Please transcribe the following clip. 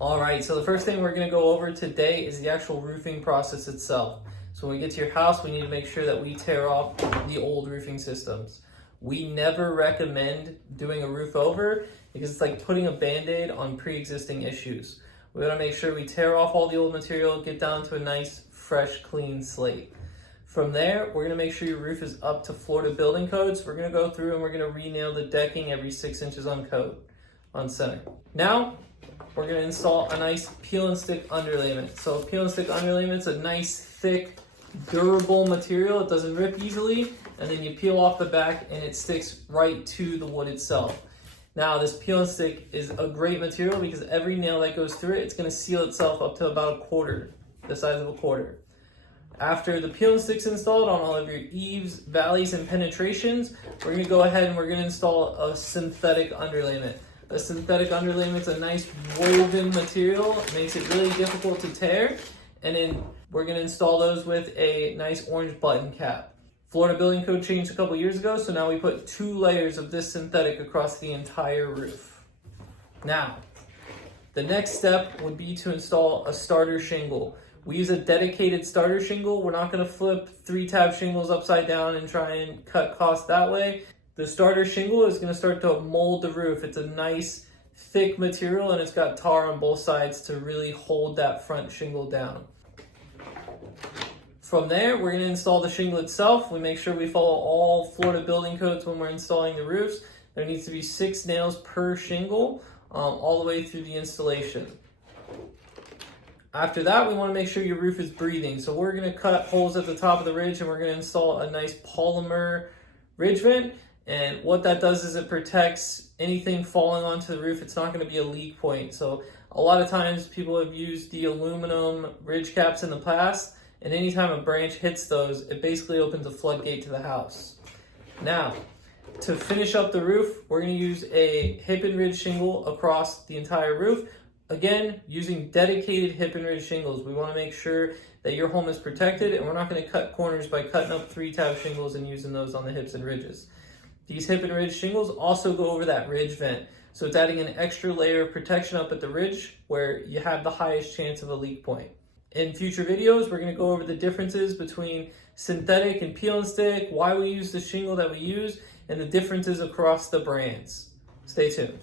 All right, so the first thing we're gonna go over today is the actual roofing process itself. So when we get to your house, we need to make sure that we tear off the old roofing systems. We never recommend doing a roof over because it's like putting a Band-Aid on pre-existing issues. We wanna make sure we tear off all the old material, get down to a nice, fresh, clean slate. From there, we're gonna make sure your roof is up to Florida building codes. We're gonna go through and we're gonna re-nail the decking every 6 inches on code, on center. Now, we're gonna install a nice peel and stick underlayment. So peel and stick underlayment's a nice, thick, durable material. It doesn't rip easily, and then you peel off the back and it sticks right to the wood itself. Now, this peel and stick is a great material because every nail that goes through it, it's gonna seal itself up to about a quarter, the size of a quarter. After the peel and stick's installed on all of your eaves, valleys, and penetrations, we're gonna go ahead and we're gonna install a synthetic underlayment. A synthetic underlayment's a nice woven material. It makes it really difficult to tear. And then we're gonna install those with a nice orange button cap. Florida Building Code changed a couple years ago, so now we put 2 layers of this synthetic across the entire roof. Now, the next step would be to install a starter shingle. We use a dedicated starter shingle. We're not gonna flip 3-tab shingles upside down and try and cut costs that way. The starter shingle is gonna start to mold the roof. It's a nice, thick material and it's got tar on both sides to really hold that front shingle down. From there, we're gonna install the shingle itself. We make sure we follow all Florida building codes when we're installing the roofs. There needs to be 6 nails per shingle all the way through the installation. After that, we wanna make sure your roof is breathing. So we're gonna cut holes at the top of the ridge and we're gonna install a nice polymer ridge vent. And what that does is it protects anything falling onto the roof. It's not gonna be a leak point. So a lot of times people have used the aluminum ridge caps in the past, and anytime a branch hits those, it basically opens a floodgate to the house. Now, to finish up the roof, we're gonna use a hip and ridge shingle across the entire roof. Again, using dedicated hip and ridge shingles. We wanna make sure that your home is protected, and we're not gonna cut corners by cutting up 3-tab shingles and using those on the hips and ridges. These hip and ridge shingles also go over that ridge vent. So it's adding an extra layer of protection up at the ridge where you have the highest chance of a leak point. In future videos, we're gonna go over the differences between synthetic and peel and stick, why we use the shingle that we use, and the differences across the brands. Stay tuned.